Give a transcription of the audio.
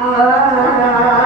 ஆ.